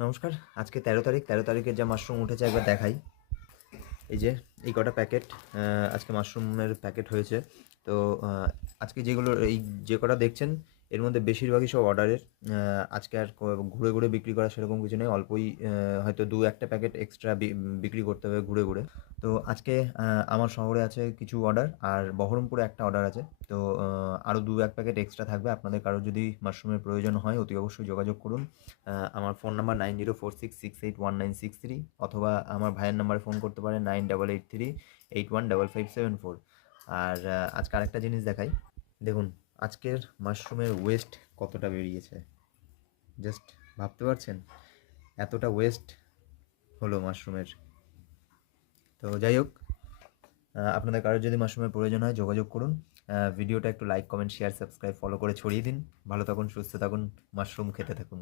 নমস্কার। আজকে ১৩ তারিখ। ১৩ তারিখের যা মাশরুম উঠেছে একবার দেখাই। এই যে এই কটা প্যাকেট আজকে মাশরুমের প্যাকেট হয়েছে। তো আ আজকে যেগুলো যে কটা দেখছেন এর মধ্যে বেশিরভাগই সব অর্ডারের। আজকে আর ঘুরে, ঘুরে বিক্রি করা সেরকম কিছু নেই। অল্পই হয়তো ২-১ টা প্যাকেট এক্সট্রা বিক্রি করতে হবে ঘুরে, ঘুরে। তো আজকে আ আমার শহরে আছে কিছু অর্ডার আর বহরমপুরে একটা অর্ডার আছে। তো আরও ২-১ প্যাকেট এক্সট্রা থাকবে। আপনাদের কারো যদি মাশরুমের প্রয়োজন হয় অতি অবশ্যই যোগাযোগ করুন। আমার ফোন নাম্বার 9046681963 অথবা আমার ভাইয়ের নাম্বারে ফোন করতে পারেন 9883815574। আর আজকে আরেকটা জিনিস দেখাই। দেখুন আজকের মাশরুমের ওয়েস্ট কতটা বেরিয়েছে, জাস্ট ভাবতে পারছেন? এতটা ওয়েস্ট হলো মাশরুমের। তো যাই হোক, আপনাদের কারোর যদি মাশরুমের প্রয়োজন হয় যোগাযোগ করুন। ভিডিওটা একটু like, comment, share, subscribe, follow করে ছড়িয়ে দিন। ভালো থাকুন, সুস্থ থাকুন, মাশরুম খেতে থাকুন।